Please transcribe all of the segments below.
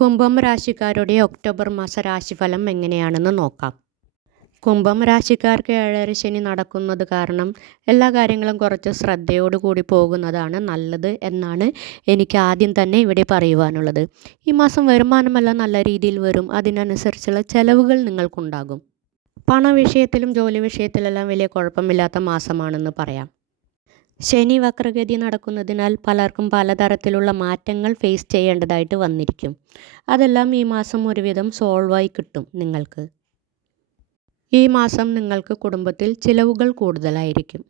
കുംഭം രാശിക്കാരുടെ ഒക്ടോബർ മാസ രാശിഫലം എങ്ങനെയാണെന്ന് നോക്കാം. കുംഭം രാശിക്കാർക്ക് ഏഴര ശനി നടക്കുന്നത് കാരണം എല്ലാ കാര്യങ്ങളും കുറച്ച് ശ്രദ്ധയോടുകൂടി പോകുന്നതാണ് നല്ലത് എന്നാണ് എനിക്ക് ആദ്യം തന്നെ ഇവിടെ പറയുവാനുള്ളത്. ഈ മാസം വരുമാനമെല്ലാം നല്ല രീതിയിൽ വരും. അതിനനുസരിച്ചുള്ള ചെലവുകൾ നിങ്ങൾക്കുണ്ടാകും. പണ വിഷയത്തിലും ജോലി വിഷയത്തിലെല്ലാം വലിയ കുഴപ്പമില്ലാത്ത മാസമാണെന്ന് പറയാം. ശനി വക്രഗതി നടക്കുന്നതിനാൽ പലർക്കും പലതരത്തിലുള്ള മാറ്റങ്ങൾ ഫേസ് ചെയ്യേണ്ടതായിട്ട് വന്നിരിക്കും. അതെല്ലാം ഈ മാസം ഒരുവിധം സോൾവായി കിട്ടും നിങ്ങൾക്ക്. ഈ മാസം നിങ്ങൾക്ക് കുടുംബത്തിൽ ചിലവുകൾ കൂടുതലായിരിക്കും.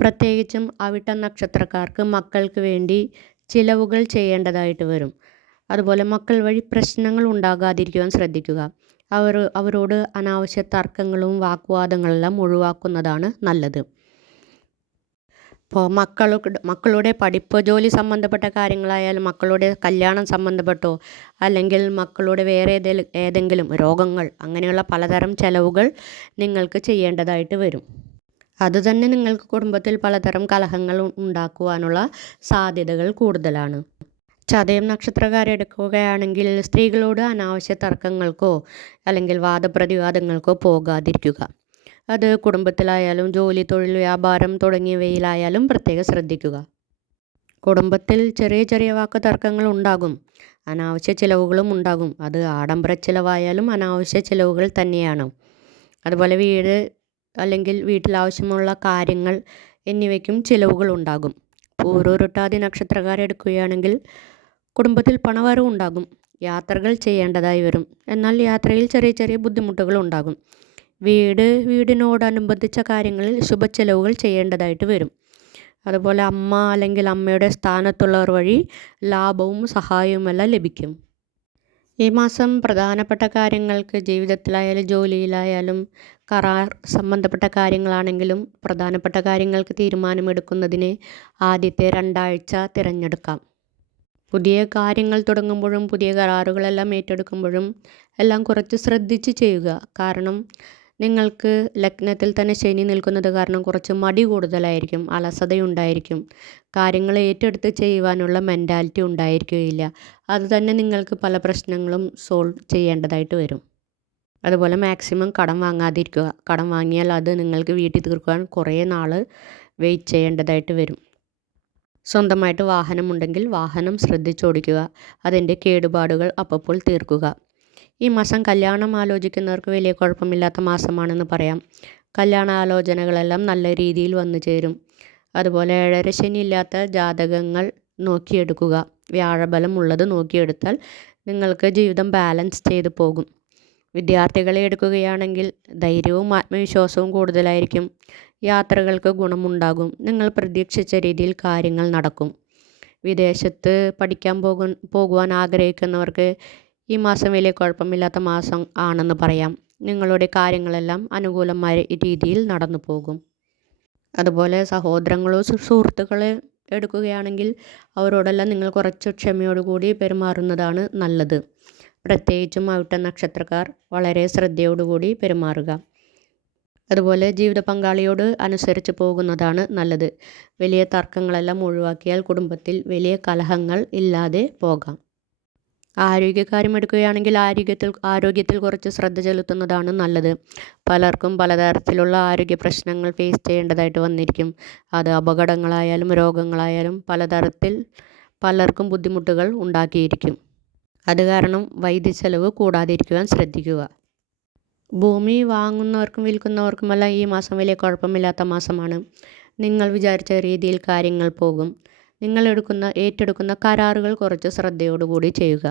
പ്രത്യേകിച്ചും അവിട്ട നക്ഷത്രക്കാർക്ക് മക്കൾക്ക് വേണ്ടി ചിലവുകൾ ചെയ്യേണ്ടതായിട്ട് വരും. അതുപോലെ മക്കൾ വഴി പ്രശ്നങ്ങൾ ഉണ്ടാകാതിരിക്കുവാൻ ശ്രദ്ധിക്കുക. അവർ അവരോട് അനാവശ്യ തർക്കങ്ങളും വാഗ്വാദങ്ങളെല്ലാം ഒഴിവാക്കുന്നതാണ് നല്ലത്. ഇപ്പോൾ മക്കളുടെ മക്കളുടെ പഠിപ്പ് ജോലി സംബന്ധപ്പെട്ട കാര്യങ്ങളായാലും മക്കളുടെ കല്യാണം സംബന്ധപ്പെട്ടോ അല്ലെങ്കിൽ മക്കളുടെ വേറെ ഏതെങ്കിലും രോഗങ്ങൾ അങ്ങനെയുള്ള പലതരം ചെലവുകൾ നിങ്ങൾക്ക് ചെയ്യേണ്ടതായിട്ട് വരും. അതുതന്നെ നിങ്ങൾക്ക് കുടുംബത്തിൽ പലതരം കലഹങ്ങൾ ഉണ്ടാക്കുവാനുള്ള സാധ്യതകൾ കൂടുതലാണ്. ചതയം നക്ഷത്രക്കാരെടുക്കുകയാണെങ്കിൽ സ്ത്രീകളോട് അനാവശ്യ തർക്കങ്ങൾക്കോ അല്ലെങ്കിൽ വാദപ്രതിവാദങ്ങൾക്കോ പോകാതിരിക്കുക. അത് കുടുംബത്തിലായാലും ജോലി തൊഴിൽ വ്യാപാരം തുടങ്ങിയവയിലായാലും പ്രത്യേകം ശ്രദ്ധിക്കുക. കുടുംബത്തിൽ ചെറിയ ചെറിയ വാക്ക് തർക്കങ്ങൾ ഉണ്ടാകും. അനാവശ്യ ചിലവുകളും ഉണ്ടാകും. അത് ആഡംബര ചിലവായാലും അനാവശ്യ ചിലവുകൾ തന്നെയാണ്. അതുപോലെ വീട് അല്ലെങ്കിൽ വീട്ടിലാവശ്യമുള്ള കാര്യങ്ങൾ എന്നിവയ്ക്കും ചിലവുകൾ ഉണ്ടാകും. പൂരോരുട്ടാതി നക്ഷത്രക്കാരെടുക്കുകയാണെങ്കിൽ കുടുംബത്തിൽ പണവരവ് ഉണ്ടാകും. യാത്രകൾ ചെയ്യേണ്ടതായി വരും. എന്നാൽ യാത്രയിൽ ചെറിയ ചെറിയ ബുദ്ധിമുട്ടുകൾ ഉണ്ടാകും. വീട് വീടിനോടനുബന്ധിച്ച കാര്യങ്ങളിൽ ശുഭച്ചെലവുകൾ ചെയ്യേണ്ടതായിട്ട് വരും. അതുപോലെ അമ്മ അല്ലെങ്കിൽ അമ്മയുടെ സ്ഥാനത്തുള്ളവർ വഴി ലാഭവും സഹായവുമെല്ലാം ലഭിക്കും. ഈ മാസം പ്രധാനപ്പെട്ട കാര്യങ്ങൾക്ക് ജീവിതത്തിലായാലും ജോലിയിലായാലും കരാർ സംബന്ധപ്പെട്ട കാര്യങ്ങളാണെങ്കിലും പ്രധാനപ്പെട്ട കാര്യങ്ങൾക്ക് തീരുമാനമെടുക്കുന്നതിന് ആദ്യത്തെ രണ്ടാഴ്ച തിരഞ്ഞെടുക്കാം. പുതിയ കാര്യങ്ങൾ തുടങ്ങുമ്പോഴും പുതിയ കരാറുകളെല്ലാം ഏറ്റെടുക്കുമ്പോഴും എല്ലാം കുറച്ച് ശ്രദ്ധിച്ച് ചെയ്യുക. കാരണം നിങ്ങൾക്ക് ലഗ്നത്തിൽ തന്നെ ശനി നിൽക്കുന്നത് കാരണം കുറച്ച് മടി കൂടുതലായിരിക്കും അലസതയുണ്ടായിരിക്കും. കാര്യങ്ങൾ ഏറ്റെടുത്ത് ചെയ്യുവാനുള്ള മെന്റാലിറ്റി ഉണ്ടായിരിക്കുകയില്ല. അത് തന്നെ നിങ്ങൾക്ക് പല പ്രശ്നങ്ങളും സോൾവ് ചെയ്യേണ്ടതായിട്ട് വരും. അതുപോലെ മാക്സിമം കടം വാങ്ങാതിരിക്കുക. കടം വാങ്ങിയാൽ അത് നിങ്ങൾക്ക് വീട്ടിൽ തീർക്കുവാൻ കുറേ നാൾ വെയിറ്റ് ചെയ്യേണ്ടതായിട്ട് വരും. സ്വന്തമായിട്ട് വാഹനമുണ്ടെങ്കിൽ വാഹനം ശ്രദ്ധിച്ചോടിക്കുക. അതിന്റെ കേടുപാടുകൾ അപ്പോൾ തീർക്കുക. ഈ മാസം കല്യാണം ആലോചിക്കുന്നവർക്ക് വലിയ കുഴപ്പമില്ലാത്ത മാസമാണെന്ന് പറയാം. കല്യാണ ആലോചനകളെല്ലാം നല്ല രീതിയിൽ വന്നു ചേരും. അതുപോലെ ഏഴര ശനി ഇല്ലാത്ത ജാതകങ്ങൾ നോക്കിയെടുക്കുക. വ്യാഴബലം ഉള്ളത് നോക്കിയെടുത്താൽ നിങ്ങൾക്ക് ജീവിതം ബാലൻസ് ചെയ്തു പോകും. വിദ്യാർത്ഥികളെ എടുക്കുകയാണെങ്കിൽ ധൈര്യവും ആത്മവിശ്വാസവും കൂടുതലായിരിക്കും. യാത്രകൾക്ക് ഗുണമുണ്ടാകും. നിങ്ങൾ പ്രതീക്ഷിച്ച രീതിയിൽ കാര്യങ്ങൾ നടക്കും. വിദേശത്ത് പഠിക്കാൻ പോകു പോകുവാൻ ആഗ്രഹിക്കുന്നവർക്ക് ഈ മാസം വലിയ കുഴപ്പമില്ലാത്ത മാസം ആണെന്ന് പറയാം. നിങ്ങളുടെ കാര്യങ്ങളെല്ലാം അനുകൂലമായ രീതിയിൽ നടന്നു പോകും. അതുപോലെ സഹോദരങ്ങളോ സുഹൃത്തുക്കളെ എടുക്കുകയാണെങ്കിൽ അവരോടെല്ലാം നിങ്ങൾ കുറച്ച് ക്ഷമയോടുകൂടി പെരുമാറുന്നതാണ് നല്ലത്. പ്രത്യേകിച്ചും അവിട്ട നക്ഷത്രക്കാർ വളരെ ശ്രദ്ധയോടുകൂടി പെരുമാറുക. അതുപോലെ ജീവിത പങ്കാളിയോട് അനുസരിച്ച് പോകുന്നതാണ് നല്ലത്. വലിയ തർക്കങ്ങളെല്ലാം ഒഴിവാക്കിയാൽ കുടുംബത്തിൽ വലിയ കലഹങ്ങൾ ഇല്ലാതെ പോകാം. ആരോഗ്യകാര്യം എടുക്കുകയാണെങ്കിൽ ആരോഗ്യത്തിൽ ആരോഗ്യത്തിൽ കുറച്ച് ശ്രദ്ധ ചെലുത്തുന്നതാണ് നല്ലത്. പലർക്കും പലതരത്തിലുള്ള ആരോഗ്യ പ്രശ്നങ്ങൾ ഫേസ് ചെയ്യേണ്ടതായിട്ട് വന്നിരിക്കും. അത് അപകടങ്ങളായാലും രോഗങ്ങളായാലും പലതരത്തിൽ പലർക്കും ബുദ്ധിമുട്ടുകൾ ഉണ്ടാക്കിയിരിക്കും. അത് കാരണം വൈദ്യച്ചെലവ് കൂടാതിരിക്കുവാൻ ശ്രദ്ധിക്കുക. ഭൂമി വാങ്ങുന്നവർക്കും വിൽക്കുന്നവർക്കുമെല്ലാം ഈ മാസം വലിയ കുഴപ്പമില്ലാത്ത മാസമാണ്. നിങ്ങൾ വിചാരിച്ച രീതിയിൽ കാര്യങ്ങൾ പോകും. നിങ്ങൾ എടുക്കുന്ന ഏറ്റെടുക്കുന്ന കരാറുകൾ കുറച്ച് ശ്രദ്ധയോടുകൂടി ചെയ്യുക.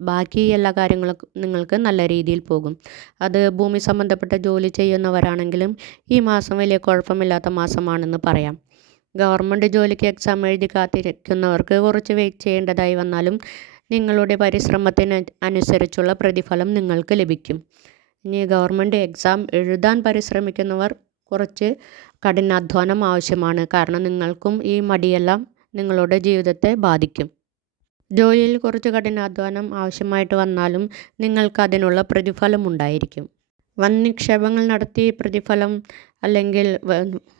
ബാക്കി എല്ലാ കാര്യങ്ങളും നിങ്ങൾക്ക് നല്ല രീതിയിൽ പോകും. അത് ഭൂമി സംബന്ധപ്പെട്ട ജോലി ചെയ്യുന്നവരാണെങ്കിലും ഈ മാസം വലിയ കുഴപ്പമില്ലാത്ത മാസമാണെന്ന് പറയാം. ഗവൺമെന്റ് ജോലിക്ക് എക്സാം എഴുതി കാത്തിരിക്കുന്നവർക്ക് കുറച്ച് വെയിറ്റ് ചെയ്യേണ്ടതായി വന്നാലും നിങ്ങളുടെ പരിശ്രമത്തിന് അനുസരിച്ചുള്ള പ്രതിഫലം നിങ്ങൾക്ക് ലഭിക്കും. ഇനി ഗവൺമെന്റ് എക്സാം എഴുതാൻ പരിശ്രമിക്കുന്നവർ കുറച്ച് കഠിനാധ്വാനം ആവശ്യമാണ്. കാരണം നിങ്ങൾക്കും ഈ മടിയെല്ലാം നിങ്ങളുടെ ജീവിതത്തെ ബാധിക്കും. ജോലിയിൽ കുറച്ച് കഠിനാധ്വാനം ആവശ്യമായിട്ട് വന്നാലും നിങ്ങൾക്ക് അതിനുള്ള പ്രതിഫലം ഉണ്ടായിരിക്കും. വൻ നിക്ഷേപങ്ങൾ നടത്തി പ്രതിഫലം അല്ലെങ്കിൽ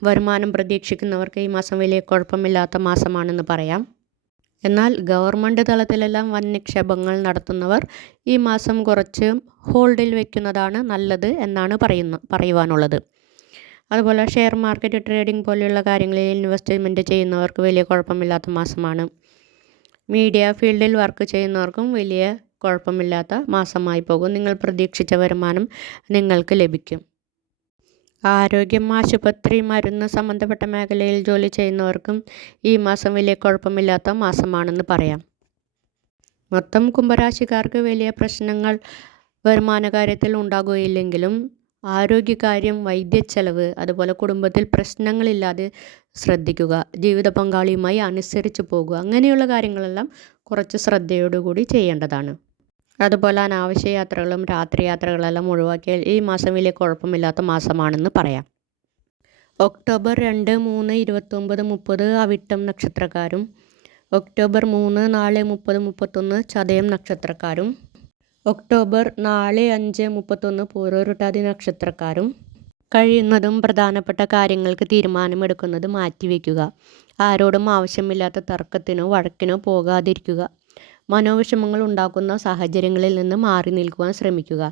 വരുമാനം പ്രതീക്ഷിക്കുന്നവർക്ക് ഈ മാസം വലിയ കുഴപ്പമില്ലാത്ത മാസമാണെന്ന് പറയാം. എന്നാൽ ഗവൺമെന്റ് തലത്തിലെല്ലാം വൻ നിക്ഷേപങ്ങൾ നടത്തുന്നവർ ഈ മാസം കുറച്ച് ഹോൾഡിൽ വെക്കുന്നതാണ് നല്ലത് എന്നാണ് പറയുന്ന പറയുവാനുള്ളത്. അതുപോലെ ഷെയർ മാർക്കറ്റ് ട്രേഡിംഗ് പോലെയുള്ള കാര്യങ്ങളിൽ ഇൻവെസ്റ്റ്മെന്റ് ചെയ്യുന്നവർക്ക് വലിയ കുഴപ്പമില്ലാത്ത മാസമാണ്. മീഡിയ ഫീൽഡിൽ വർക്ക് ചെയ്യുന്നവർക്കും വലിയ കുഴപ്പമില്ലാത്ത മാസമായി പോകും. നിങ്ങൾ പ്രതീക്ഷിച്ച വരുമാനം നിങ്ങൾക്ക് ലഭിക്കും. ആരോഗ്യം ആശുപത്രി മരുന്ന് സംബന്ധപ്പെട്ട മേഖലയിൽ ജോലി ചെയ്യുന്നവർക്കും ഈ മാസം വലിയ കുഴപ്പമില്ലാത്ത മാസമാണെന്ന് പറയാം. മൊത്തം കുംഭരാശിക്കാർക്ക് വലിയ പ്രശ്നങ്ങൾ വരുമാന കാര്യത്തിൽ ഉണ്ടാകുകയില്ലെങ്കിലും ആരോഗ്യകാര്യം വൈദ്യച്ചെലവ് അതുപോലെ കുടുംബത്തിൽ പ്രശ്നങ്ങളില്ലാതെ ശ്രദ്ധിക്കുക ജീവിത പങ്കാളിയുമായി അനുസരിച്ച് പോകുക അങ്ങനെയുള്ള കാര്യങ്ങളെല്ലാം കുറച്ച് ശ്രദ്ധയോടുകൂടി ചെയ്യേണ്ടതാണ്. അതുപോലെ അനാവശ്യ യാത്രകളും രാത്രി യാത്രകളെല്ലാം ഒഴിവാക്കിയാൽ ഈ മാസം വലിയ കുഴപ്പമില്ലാത്ത മാസമാണെന്ന് പറയാം. ഒക്ടോബർ രണ്ട് മൂന്ന് ഇരുപത്തൊമ്പത് മുപ്പത് അവിട്ടം നക്ഷത്രക്കാരും ഒക്ടോബർ മൂന്ന് നാല് മുപ്പത് മുപ്പത്തൊന്ന് ചതയം നക്ഷത്രക്കാരും ഒക്ടോബർ നാല് അഞ്ച് മുപ്പത്തൊന്ന് പൂർവരുട്ടാതി നക്ഷത്രക്കാരും കഴിയുന്നതും പ്രധാനപ്പെട്ട കാര്യങ്ങൾക്ക് തീരുമാനമെടുക്കുന്നത് മാറ്റിവെക്കുക. ആരോടും ആവശ്യമില്ലാത്ത തർക്കത്തിനോ വഴക്കിനോ പോകാതിരിക്കുക. മനോവിഷമങ്ങൾ ഉണ്ടാക്കുന്ന സാഹചര്യങ്ങളിൽ നിന്ന് മാറി നിൽക്കുവാൻ ശ്രമിക്കുക.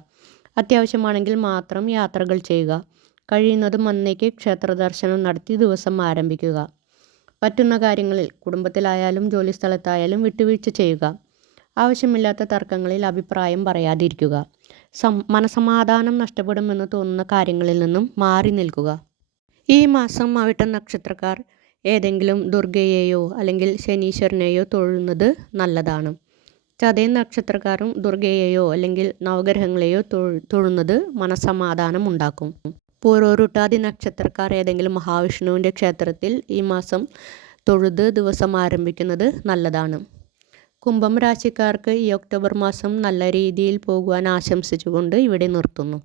അത്യാവശ്യമാണെങ്കിൽ മാത്രം യാത്രകൾ ചെയ്യുക. കഴിയുന്നതും അന്നേക്ക് ക്ഷേത്ര ദർശനം നടത്തി ദിവസം ആരംഭിക്കുക. പറ്റുന്ന കാര്യങ്ങളിൽ കുടുംബത്തിലായാലും ജോലിസ്ഥലത്തായാലും വിട്ടുവീഴ്ച ചെയ്യുക. ആവശ്യമില്ലാത്ത തർക്കങ്ങളിൽ അഭിപ്രായം പറയാതിരിക്കുക. സം മനസമാധാനം നഷ്ടപ്പെടുമെന്ന് തോന്നുന്ന കാര്യങ്ങളിൽ നിന്നും മാറി നിൽക്കുക. ഈ മാസം അവിട്ട നക്ഷത്രക്കാർ ഏതെങ്കിലും ദുർഗയെയോ അല്ലെങ്കിൽ ശനീശ്വരനെയോ തൊഴുന്നത് നല്ലതാണ്. ചതയ നക്ഷത്രക്കാരും ദുർഗയെയോ അല്ലെങ്കിൽ നവഗ്രഹങ്ങളെയോ തൊഴുന്നത് മനസമാധാനം ഉണ്ടാക്കും. പൂർവരുട്ടാതി നക്ഷത്രക്കാർ ഏതെങ്കിലും മഹാവിഷ്ണുവിന്റെ ക്ഷേത്രത്തിൽ ഈ മാസം തൊഴുത് ദിവസം ആരംഭിക്കുന്നത് നല്ലതാണ്. കുംഭം രാശിക്കാർക്ക് ഈ ഒക്ടോബർ മാസം നല്ല രീതിയിൽ പോകുവാൻ ആശംസിച്ചുകൊണ്ട് ഇവിടെ നിർത്തുന്നു.